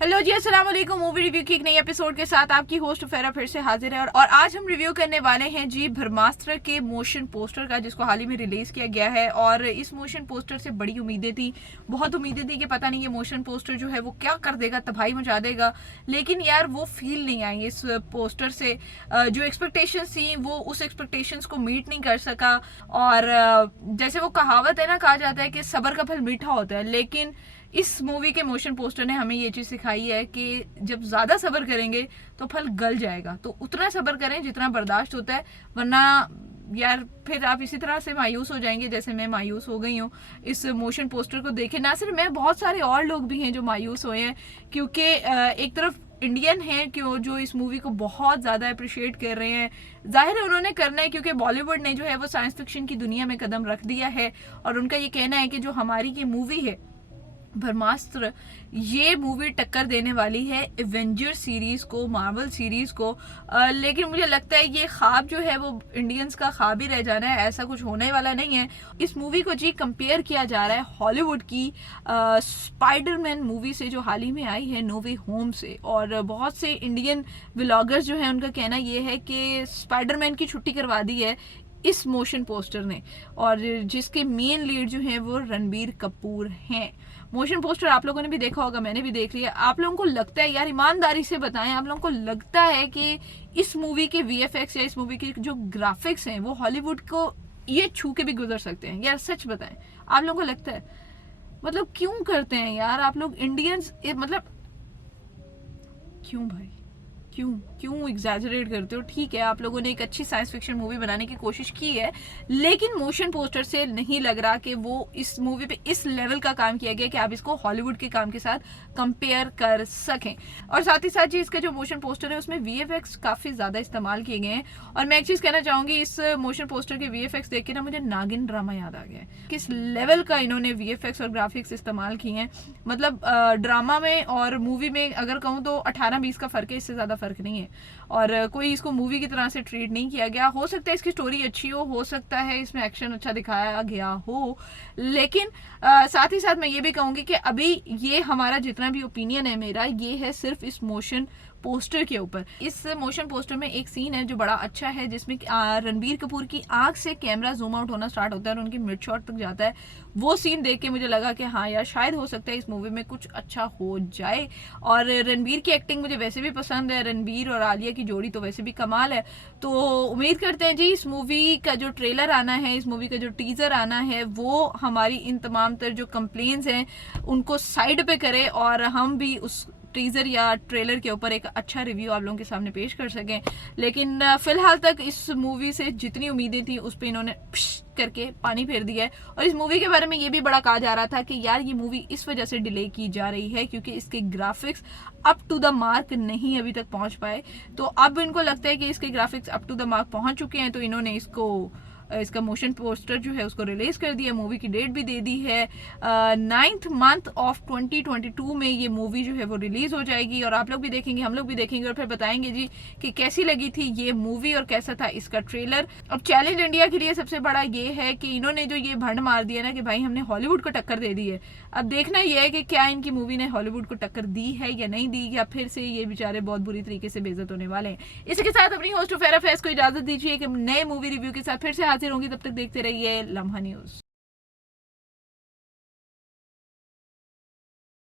Hello जी, अस्सलाम वालेकुम। Movie review की एक नई एपिसोड के साथ आपकी होस्ट फेरा फिर से हाजिर है और आज हम रिव्यू करने वाले हैं जी ब्रह्मास्त्र के मोशन पोस्टर का, जिसको हाल ही में रिलीज किया गया है। और इस मोशन पोस्टर से बड़ी उम्मीदें थी, बहुत उम्मीदें थी कि पता नहीं ये मोशन पोस्टर जो है वो क्या कर देगा, तबाही मचा देगा। लेकिन यार वो फील नहीं आई इस पोस्टर से। जो एक्सपेक्टेशंस थी वो उस एक्सपेक्टेशंस को मीट नहीं कर सका। और जैसे वो कहावत है ना, कहा जाता है कि सब्र का फल मीठा होता है, लेकिन इस मूवी के मोशन पोस्टर ने हमें ये चीज सिखाई है कि जब ज्यादा सब्र करेंगे तो फल गल जाएगा। तो उतना सब्र करें जितना बर्दाश्त होता है, वरना यार फिर आप इसी तरह से मायूस हो जाएंगे जैसे मैं मायूस हो गई हूँ इस मोशन पोस्टर को देखे। ना सिर्फ मैं, बहुत सारे और लोग भी हैं जो मायूस हुए हैं, क्योंकि एक तरफ इंडियन हैं कि जो इस मूवी को बहुत ज़्यादा अप्रिशिएट कर रहे हैं। जाहिर है उन्होंने करना है, क्योंकि बॉलीवुड ने जो है वो साइंस फिक्शन की दुनिया में कदम रख दिया है। और उनका ये कहना है कि जो हमारी ये मूवी है ब्रह्मास्त्र, ये मूवी टक्कर देने वाली है एवेंजर सीरीज को, मार्वल सीरीज को। लेकिन मुझे लगता है ये ख्वाब जो है वो इंडियंस का ख्वाब ही रह जाना है, ऐसा कुछ होने वाला नहीं है। इस मूवी को जी कंपेयर किया जा रहा है हॉलीवुड की स्पाइडरमैन मूवी से जो हाल ही में आई है, नो वे होम से। और बहुत से इंडियन व्लॉगर्स जो है उनका कहना ये है कि स्पाइडरमैन की छुट्टी करवा दी है इस मोशन पोस्टर ने, और जिसके मेन लीड जो है वो रणबीर कपूर हैं। मोशन पोस्टर आप लोगों ने भी देखा होगा, मैंने भी देख लिया। आप लोगों को लगता है, यार ईमानदारी से बताएं, आप लोगों को लगता है कि इस मूवी के वीएफएक्स या इस मूवी के जो ग्राफिक्स हैं वो हॉलीवुड को ये छू के भी गुजर सकते हैं? यार सच बताएं, आप लोगों को लगता है? मतलब क्यों करते हैं यार आप लोग इंडियंस, मतलब क्यों भाई, क्यों एग्जैजरेट करते हो? ठीक है, आप लोगों ने एक अच्छी साइंस फिक्शन मूवी बनाने की कोशिश की है, लेकिन मोशन पोस्टर से नहीं लग रहा कि वो इस मूवी पे इस लेवल का काम किया गया कि आप इसको हॉलीवुड के काम के साथ कंपेयर कर सकें। और साथ ही साथ जी इसका जो मोशन पोस्टर है उसमें वीएफएक्स काफी ज्यादा इस्तेमाल किए गए हैं। और मैं एक चीज कहना चाहूंगी, इस मोशन पोस्टर के वीएफएक्स देख के ना मुझे नागिन ड्रामा याद आ गया है। किस लेवल का इन्होंने वीएफएक्स और ग्राफिक्स इस्तेमाल किए हैं। मतलब ड्रामा में और मूवी में अगर कहूँ तो 18-20 का फर्क है, इससे ज्यादा फर्क नहीं है। और कोई इसको मूवी की तरह से ट्रीट नहीं किया गया। हो सकता है इसकी स्टोरी अच्छी हो सकता है इसमें एक्शन अच्छा दिखाया गया हो, लेकिन साथ ही साथ मैं ये भी कहूंगी कि अभी ये हमारा जितना भी ओपिनियन है मेरा, ये है सिर्फ इस मोशन पोस्टर के ऊपर। इस मोशन पोस्टर में एक सीन है जो बड़ा अच्छा है, जिसमें रणबीर कपूर की आंख से कैमरा जूम आउट होना स्टार्ट होता है और उनकी मिड शॉट तक जाता है। वो सीन देख के मुझे लगा कि हाँ यार, शायद हो सकता है इस मूवी में कुछ अच्छा हो जाए। और रणबीर की एक्टिंग मुझे वैसे भी पसंद है, रणबीर और आलिया की जोड़ी तो वैसे भी कमाल है। तो उम्मीद करते हैं जी इस मूवी का जो ट्रेलर आना है, इस मूवी का जो टीजर आना है, वो हमारी इन तमाम तर जो कंप्लेंट्स हैं उनको साइड पे करे और हम भी उस टीजर या ट्रेलर के ऊपर एक अच्छा रिव्यू आप लोगों के सामने पेश कर सकें। लेकिन फिलहाल तक इस मूवी से जितनी उम्मीदें थी उस पर इन्होंने करके पानी फेर दिया है। और इस मूवी के बारे में ये भी बड़ा कहा जा रहा था कि यार ये मूवी इस वजह से डिले की जा रही है क्योंकि इसके graphics up to the mark नहीं अभी तक पहुंच पाए। तो अब इनको लगता है कि इसके graphics up to the mark पहुंच चुके हैं, तो इन्होंने इसका मोशन पोस्टर जो है उसको रिलीज कर दिया। मूवी की डेट भी दे दी है, 9th month of 2022 में ये मूवी जो है वो रिलीज हो जाएगी। और आप लोग भी देखेंगे, हम लोग भी देखेंगे और फिर बताएंगे जी कि कैसी लगी थी ये मूवी और कैसा था इसका ट्रेलर। अब चैलेंज इंडिया के लिए सबसे बड़ा ये है कि इन्होंने जो ये भंड मार दिया ना कि भाई हमने हॉलीवुड को टक्कर दे दी है। अब देखना यह है कि क्या इनकी मूवी ने हॉलीवुड को टक्कर दी है या नहीं दी, या फिर से ये बेचारे बहुत बुरी तरीके से बेइज्जत होने वाले हैं। इसी के साथ अपनी होस्ट फेरा फैज को इजाजत दीजिए कि नए मूवी रिव्यू के साथ फिर से हाजिर होंगी। तब तक देखते रहिए लम्हा न्यूज।